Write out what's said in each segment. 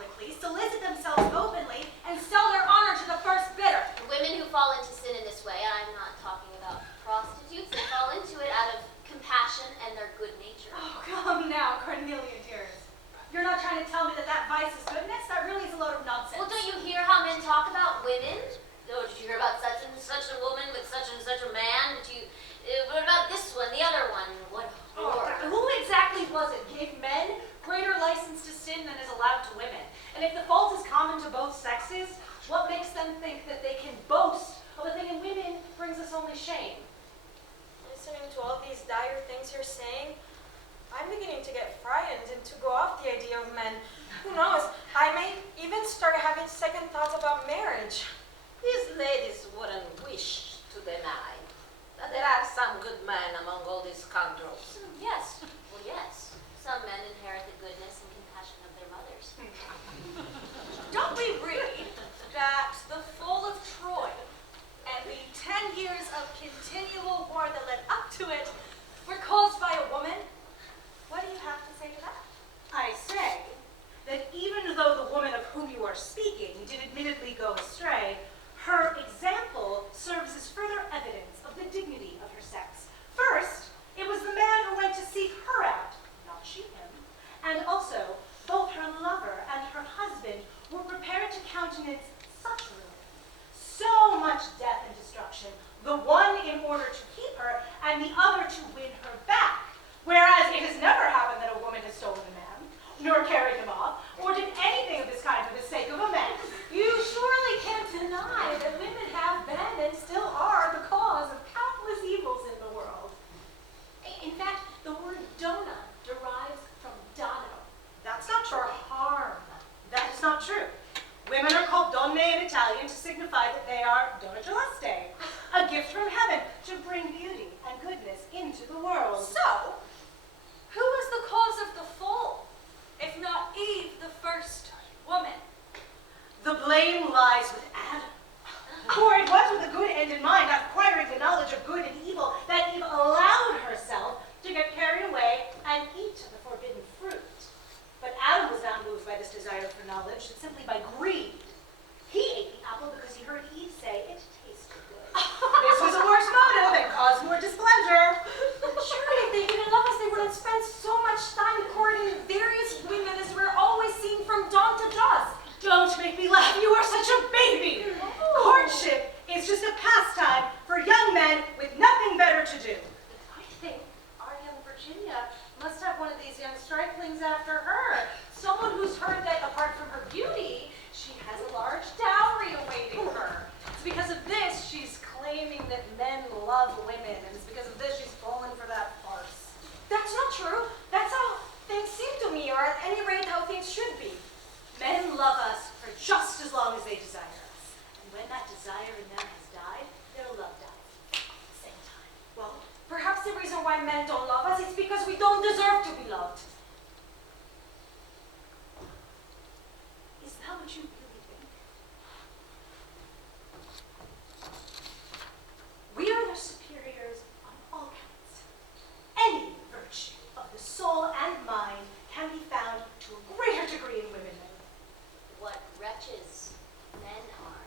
publicly, solicit themselves openly, and sell their honor to the first bidder. The women who fall into sin in this way, and I'm not talking about prostitutes, they fall into it out of compassion and their good nature. Oh, come now, Cornelia dearest. You're not trying to tell me that that vice is goodness? That really is a load of nonsense. Well, don't you hear how men talk about women? Oh, did you hear about such and such a woman with such and such a man? What about this one, the other one? What horror. Who exactly was it gave men greater license to sin than is allowed to women? And if the fault is common to both sexes, what makes them think that they can boast of a thing in women brings us only shame? Listening to all these dire things you're saying, I'm beginning to get frightened and to go off the idea of men. Who knows, I may even start having second thoughts about marriage. These ladies wouldn't wish to deny that there are some good men among all these scoundrels. Yes, well, yes. Some men inherit the goodness and compassion of their mothers. Don't we read that the fall of Troy and the 10 years of continual war that led up to it were caused by a woman? What do you have to say to that? I say that even though the woman of whom you are speaking did admittedly go astray, her example serves as further evidence of the dignity of her sex. First, it was the man who went to seek her out, not she him, and also both her lover and her husband were prepared to countenance such ruin, so much death and destruction, the one in order to keep her and the other to win her back, whereas it has never happened that a woman has stolen a man, nor carried him off, or did anything of this kind for the sake of a man. You surely can't deny that women have been and still are the cause of countless evils in the world. In fact, the word donna derives from dono. That's not For true. harm. That is not true. Women are called donne in Italian to signify that they are dona celeste, a gift from heaven to bring beauty and goodness into the world. So, who was the cause of the fall, if not Eve, the first woman? The blame lies with Adam. For it was with a good end in mind, acquiring the knowledge of good and evil, that Eve allowed herself to get carried away and eat the forbidden fruit. But Adam was not moved by this desire for knowledge, but simply by greed. He ate the apple because he heard Eve say it tasted good. This was a worse motive and caused more displeasure. Surely, if they didn't love us, they wouldn't spend so much time courting various women as we're always seeing from dawn to dusk. Don't make me laugh, you are such a baby. Courtship is just a pastime for young men with nothing better to do. I think our young Virginia must have one of these young striplings after her. Someone who's heard that apart from her beauty, she has a large dowry awaiting her. It's because of this she's claiming that men love women, and it's because of this she's fallen for that farce. That's not true. That's how things seem to me, or at any rate how things should be. Men love us for just as long as they desire us. And when that desire in them has died, their love dies at the same time. Well, perhaps the reason why men don't love us is because we don't deserve to be loved. Is that what you really think? We are their superiors on all counts. Any virtue of the soul and mind can be found to a greater degree in women than What wretches men are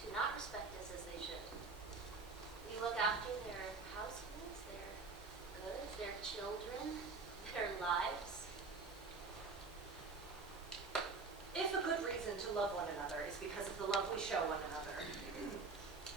to not respect us as they should. We look after their households, their goods, their children, their lives. If a good reason to love one another is because of the love we show one another,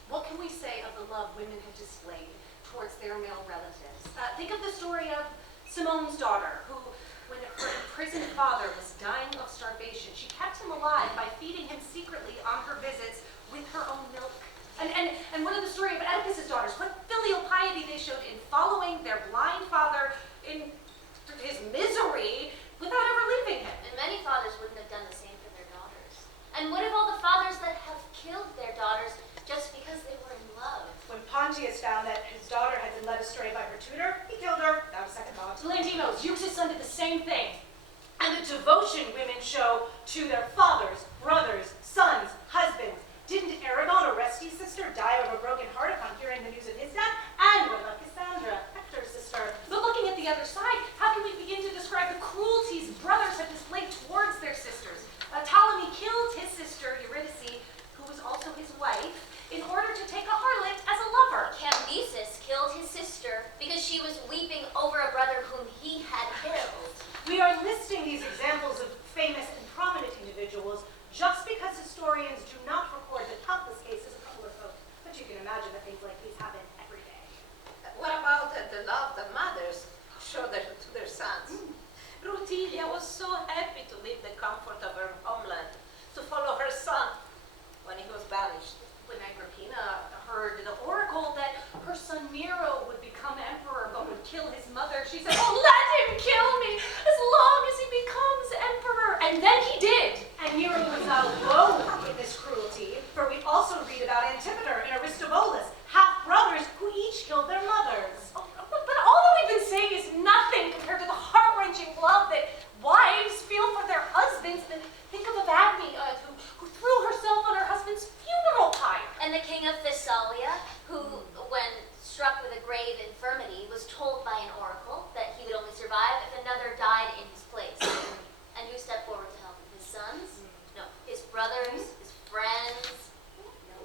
what can we say of the love women have displayed towards their male relatives? Think of the story of Simone's daughter, who, when her imprisoned father was dying of starvation, she kept him alive by feeding him secretly on her visits with her own milk. And one of the story of Oedipus's daughters, what filial piety they showed in following their blind father in his misery without ever leaving him. And many fathers wouldn't have done the same for their daughters. And what of all the fathers that have killed their daughters just because they were in love? When Pontius found that his daughter had been led astray by her tutor, he killed her without a second thought. Valentino, Eustace's son did the same thing. And the devotion women show to their fathers, brothers, sons, husbands. Didn't Aragon, Orestes' sister, die of a broken heart upon hearing the news of his death? And what about Cassandra, Hector's sister? But looking at the other side, how can we begin to describe the cruelties brothers have displayed towards their sisters? individuals, just because historians do not record the countless cases of cooler folk. But you can imagine that things like these happen every day. What about the love that mothers show to their sons? Rutilia was so happy to leave the comfort of her homeland to follow her son when he was banished. When Agrippina heard the oracle that her son Nero would become emperor but would kill his mother, she said, "Oh, let him kill me as long as he becomes emperor." And then he did. And Nero was not alone in this cruelty, for we also read about Antipater and Aristobulus, half-brothers who each killed their mothers. But all that we've been saying is nothing compared to the heart-wrenching love that wives feel for their husbands. And think of Evadne, who threw herself on her husband's funeral pyre. And the king of Thessalia, who, when struck with a grave infirmity, was told by an oracle that he would only survive if another died in his place. And who stepped forward to help him? His sons? No. His brothers? His friends? No.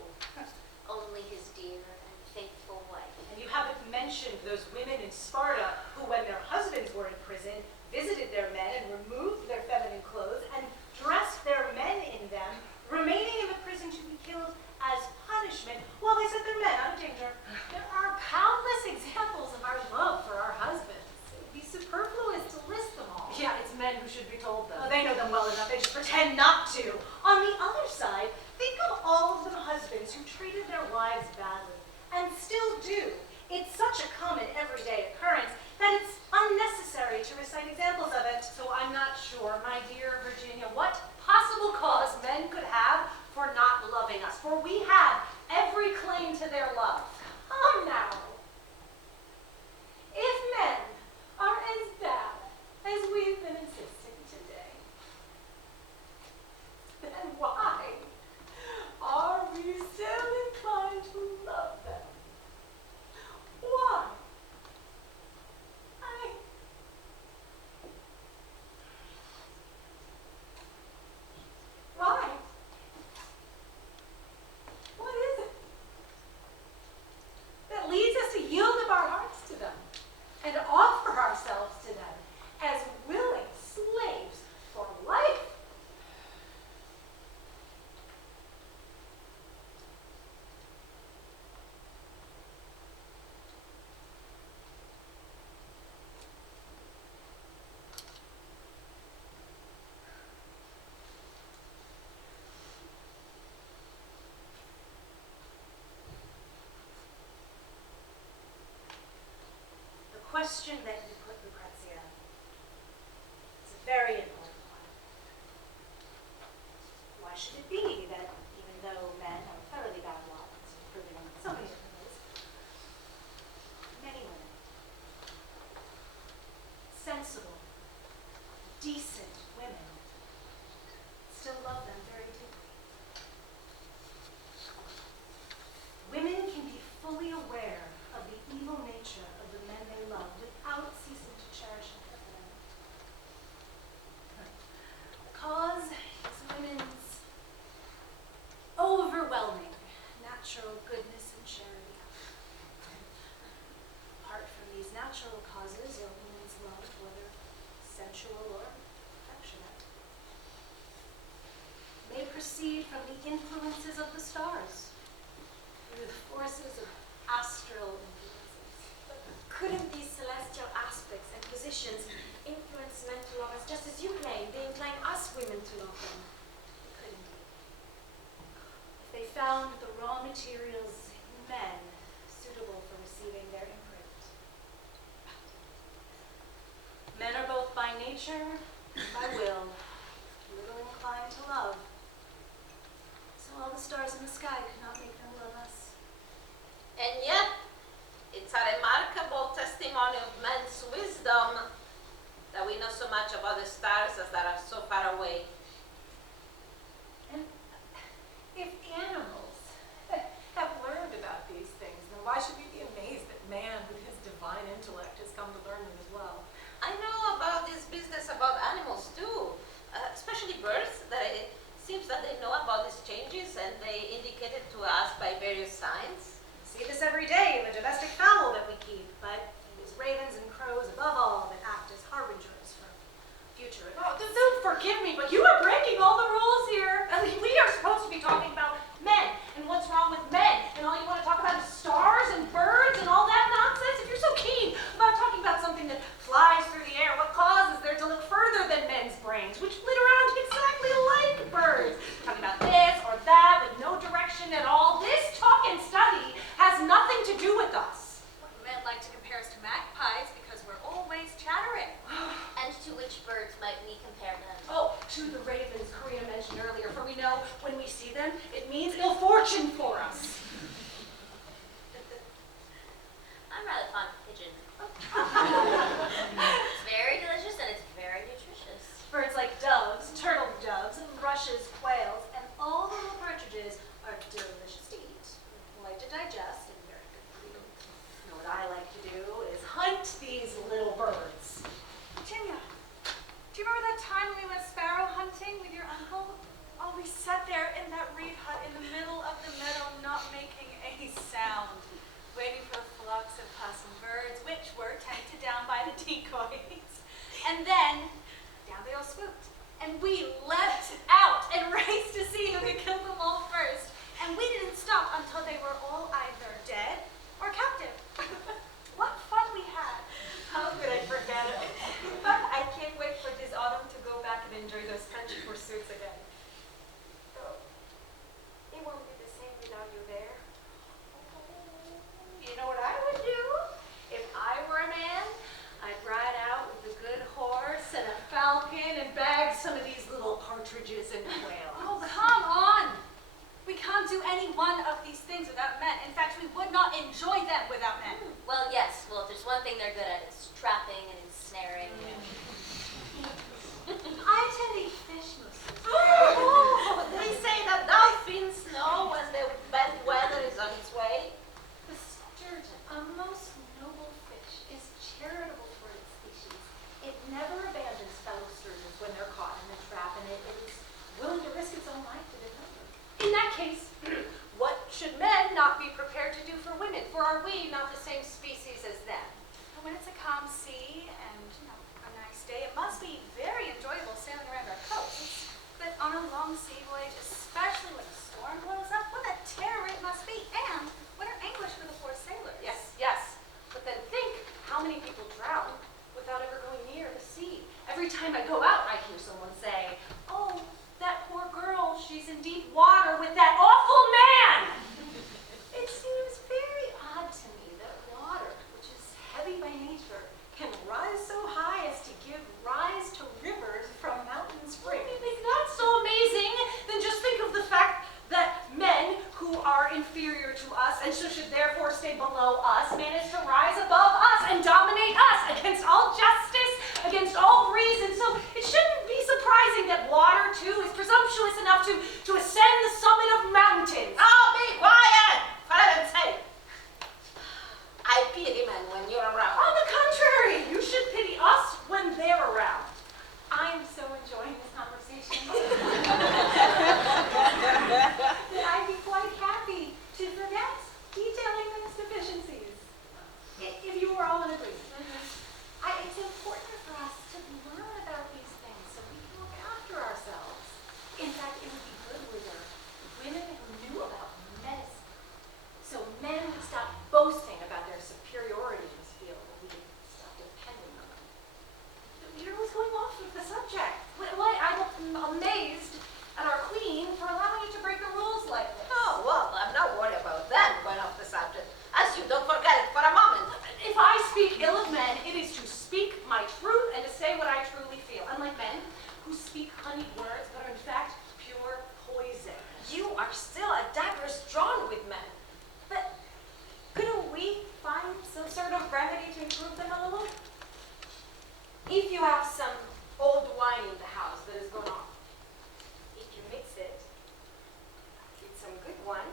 Only his dear and faithful wife. And you haven't mentioned those women in Sparta who, when their husbands were in prison, visited their men and removed their feminine clothes and dressed their men in them, remaining in the prison to be killed as punishment while they set their men out of danger. There are countless examples of our love for our husbands. It would be superfluous to list them all. Yeah, it's men who should be told them. Oh, they know them well enough. They just pretend not to. On the other side, think of all of the husbands who treated their wives badly and still do. It's such a common everyday occurrence that it's unnecessary to recite examples of it. So I'm not sure, my dear Virginia, what possible cause men could have for not loving us, for we have every claim to their love. Come now. If men are as bad as we've been insisting today, then why are we still inclined to love them? Why? Why? What is it that leads us to yield up our hearts to them and offer ourselves to them as willing slaves for life? The question that you put, Lucrezia, is a very important one. Why should it be that even though men are thoroughly bad lots, proven in so many different ways, many women, sensible, decent women, still love them very deeply? Women can be fully aware of the evil nature of the men they love without ceasing to cherish and care for them. The cause is women's overwhelming natural goodness and charity. Apart from these natural causes, a woman's love, whether sensual or affectionate, may proceed from the influences of the stars, through the forces of astral influences. Couldn't these celestial aspects and positions influence men to love us just as you claim? They incline us women to love them. They could indeed. If they found the raw materials in men suitable for receiving their imprint. Men are both by nature and by will little inclined to love. So all the stars in the sky could not make them love us. And yet, it's a remarkable testimony of men's wisdom that we know so much about the stars as that are so far away. And if animals have learned about these things, then why should we be amazed that man, with his divine intellect, has come to learn them as well? I know about this business about animals too, especially birds, that it seems that they know about these changes and they indicate it to us by various signs. See this every day in the domestic fowl that we keep, but it is ravens and crows above all that act as harbingers for future events. Oh, don't forgive me, but you are breaking all the rules them, it means ill fortune for us. I'm rather fond of pigeon. It's very delicious and it's very nutritious. Birds like doves, turtle doves, rushes, quails, and all the little partridges are delicious to eat, light to digest, and very good for you. And what I like to do is hunt these little birds. Virginia, do you remember that time we went sparrow hunting with your uncle? Oh, we sat there in that reed hut in the middle of the meadow, not making a sound, waiting for flocks of passing birds, which were tempted down by the decoys. And then, down they all swooped. And we leapt out and raced to see who could kill them all first. And we didn't stop until they were all either dead or captive. What fun we had. How could I forget it? But I can't wait for this autumn to go back and enjoy those country pursuits again. Though, it won't be the same without you there. You know what I would do? If I were a man, I'd ride out with a good horse and a falcon and bag some of these little partridges and quails. Oh, come on! We can't do any one of these things without men. In fact, we would not enjoy them without men. Well, yes. Well, if there's one thing they're good at, it's trapping and ensnaring. I tend to eat fish mostly. Oh, they say that dolphins know when the bad weather is on its way. The sturgeon, a most noble fish, is charitable toward its species. It never abandons fellow sturgeons when they're caught in a trap, and it is willing to risk its own life to defend them. In that case, what should men not be prepared to do for women? For are we not the same species as them? And when it's a calm sea and a nice day, it must be very enjoyable sailing around our coasts. But on a long sea voyage, especially when a storm blows up, what a terror it must be, and what an anguish for the poor sailors. Yes, yes. But then think how many people drown without ever going near the sea. Every time I go out, I hear someone say, "Oh, that poor girl, she's in deep water with that awful man." It seems very odd to me that water, which is heavy by nature, can rise so high as to give rise to rivers from mountain springs. If you think that's so amazing, then just think of the fact that men who are inferior to us and so should therefore stay below us manage to rise above us and dominate us against all justice, against all reason. So it shouldn't be surprising that water too is presumptuous enough to ascend the summit of mountains. Oh, be quiet! For heaven's sake! I pity men when you're around. On the contrary, you should pity us when they're around. I'm so enjoying this conversation that I'd be quite happy to forget detailing men's deficiencies. If you were all in agreement. It's important for us to learn about these things so we can look after ourselves. In fact, it would be good were there women who knew about medicine. So men would stop boasting about their superiority in this field, and we would stop depending on them. You're always going off with the subject. I'm amazed at our queen for allowing you to break the rules like this. Oh, well, I'm not worried about that going off the subject. As you don't forget it for a moment. If I speak ill of men, it is to speak my truth and to say what I truly feel. Unlike men who speak honeyed words but are in fact pure poison. You are still a daggers drawn with men. But couldn't we find some sort of remedy to improve them a little? If you have some old wine in the house that is gone off, if you mix it with some good one,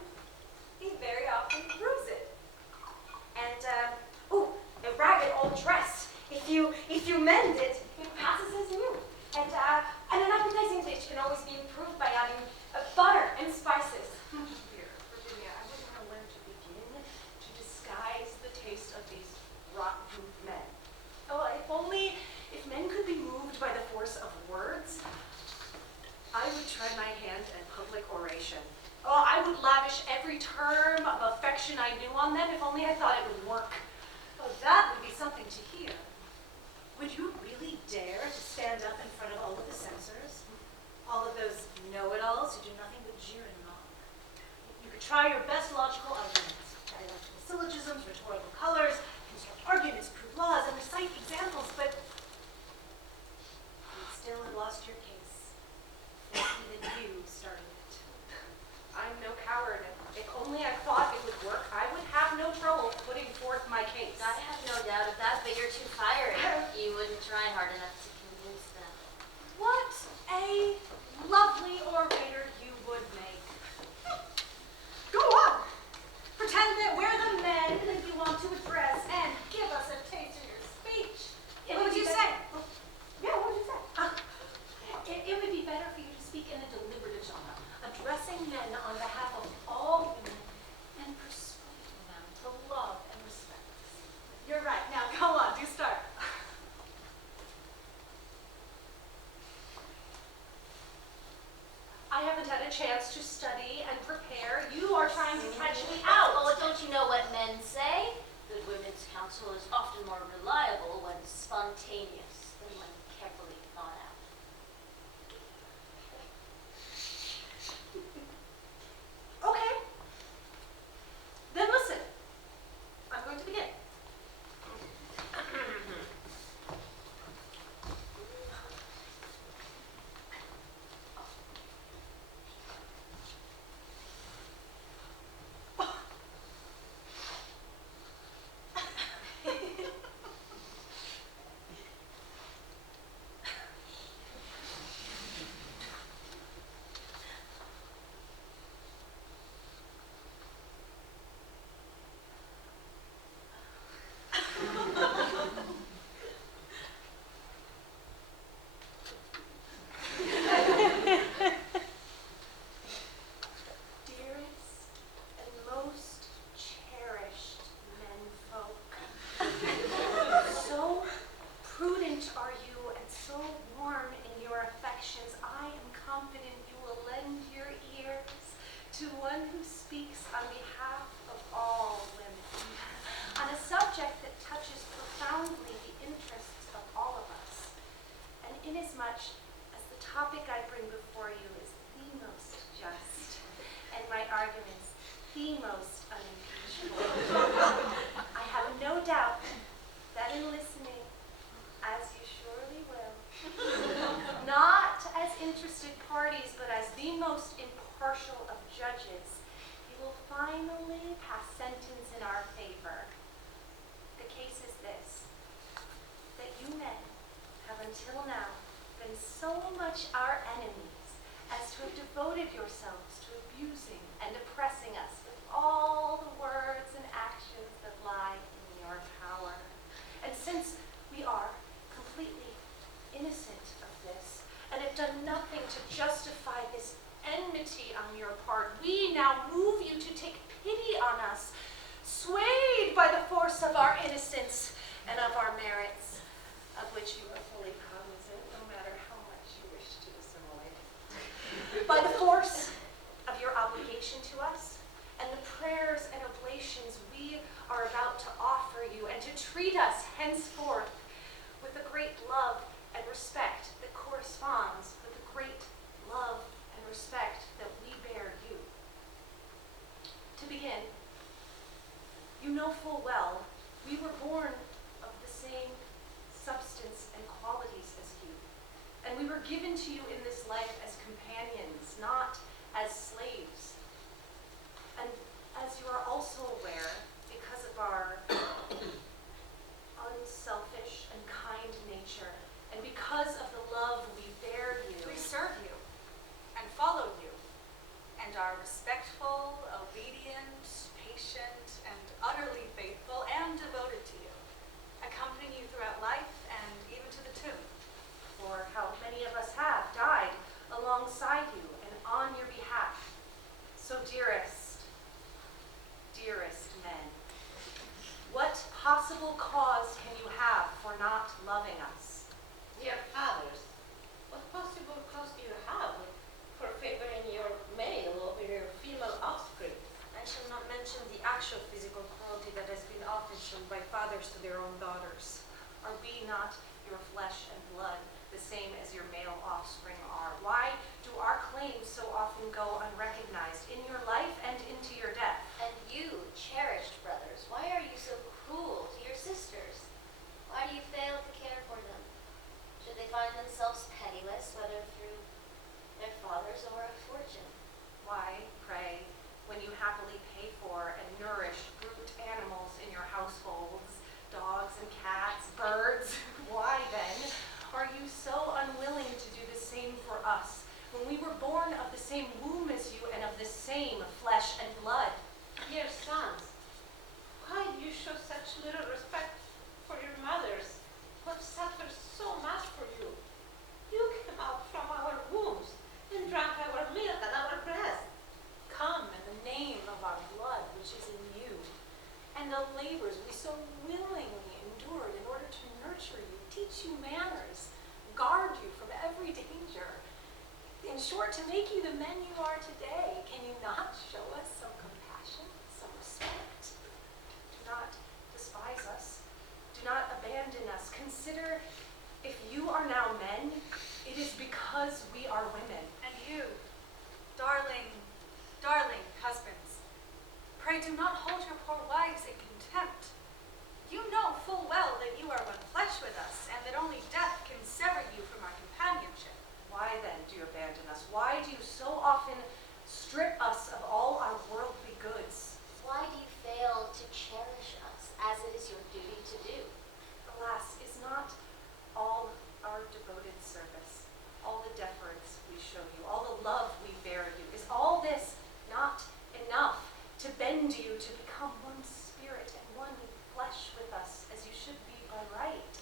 it very often brews it. And a ragged old dress, if you mend it, it passes as new. And an appetizing dish can always be improved by adding butter and spices. Here, Virginia, I wouldn't know where to begin to disguise the taste of these rotten men. Oh, if men could be moved by the force of words, I would try my hand at public oration. Oh, I would lavish every term of affection I knew on them if only I thought it would work. Oh, that would be something to hear. Would you really dare to stand up in front of all of the censors? All of those know-it-alls who do nothing but jeer and mock? You could try your best logical arguments, dialectical syllogisms, rhetorical colors, construct arguments, prove laws, and recite examples, but you would still have lost your case. Even you started it. haven't had a chance to study and prepare. You are trying to catch me out. Oh, don't you know what men say? Good women's counsel is often more reliable when spontaneous than when carefully thought out. Okay. Then listen. I'm going to begin. Dearest and most cherished menfolk, so prudent are you and so warm in your affections, I am confident you will lend your ears to one who speaks on behalf of all women, on a subject that touches profoundly the interests of all of us. And inasmuch as the topic I bring before you is the most just, and my arguments the most unimpeachable, I have no doubt that in listening, as you surely will, not as interested parties, but as the most impartial of judges, you will finally pass sentence in our favor. The case is this, that you men have until now been so much our enemies as to have devoted yourselves to abusing and oppressing us with all the words and actions that lie in your power. And since we are completely innocent of this and have done nothing to justify this enmity on your part, we now move you to take pity on us, swayed by the force of our innocence and of our merits, of which you are fully cognizant, no matter how much you wish to dissimulate. By the force of your obligation to us, and the prayers and oblations we are about to offer you, and to treat us henceforth with the great love and respect that corresponds with the great love and respect that we bear you. To begin, you know full well we were born of the same substance and qualities as you, and we were given to you in this life as companions, not as slaves. And as you are also aware, because of our unselfish and kind nature, and because of the love we bear you, We serve you and follow you and are respectful, obedient, patient, and utterly faithful and devoted to you, accompanying you throughout life and even to the tomb. for how many of us have died alongside you and on your behalf. So dearest, dearest men, what possible cause can you have for not loving us? Dear fathers, what possible cause do you have for favoring your male over your female offspring? I shall not mention the actual physical cruelty that has been often shown by fathers to their own daughters. Are we not your flesh and blood, the same as your male offspring are? Why do our claims so often go unrecognized in your life and into your death? And you, cherished brothers, why are you so cruel to your sisters? Why do you fail to care for them? Should they find themselves penniless, whether through their fathers or a fortune? Why, pray, when you happily pay for and nourish brute animals in your households, dogs and cats, birds, why then are you so unwilling to do the same for us, when we were born of the same womb as you and of the same flesh and blood? Dear sons, why do you show such little respect for your mothers, who have suffered so much for you? You came out from our wombs and drank our make you the men you are today. Can you not show us some compassion, some respect? Do not despise us. Do not abandon us. Consider, if you are now men, it is because we are women. And you, darling, darling husbands, pray do not hold your poor wives in contempt. You know full well that you are one flesh with us, and that only death can sever you from our companionship. Why then do you abandon us? Why do you so often strip us of all our worldly goods? Why do you fail to cherish us as it is your duty to do? Alas, is not all our devoted service, all the deference we show you, all the love we bear you, is all this not enough to bend you to become one spirit and one flesh with us as you should be by right?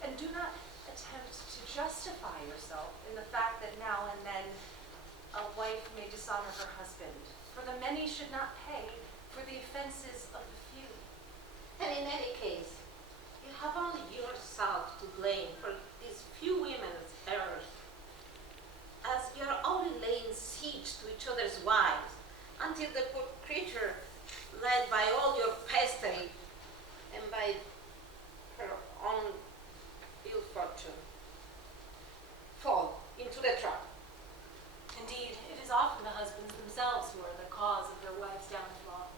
And do not attempt to justify yourself in the fact that now and then a wife may dishonor her husband, for the many should not pay for the offenses of the few. And in any case, you have only yourself to blame for these few women's errors, as you are only laying siege to each other's wives until the poor creature, led by all your pestering and by her own ill fortune, fall into the trap. Indeed, it is often the husbands themselves who are the cause of their wives' downfall.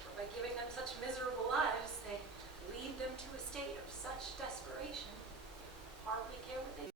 For by giving them such miserable lives, they lead them to a state of such desperation, they hardly care what they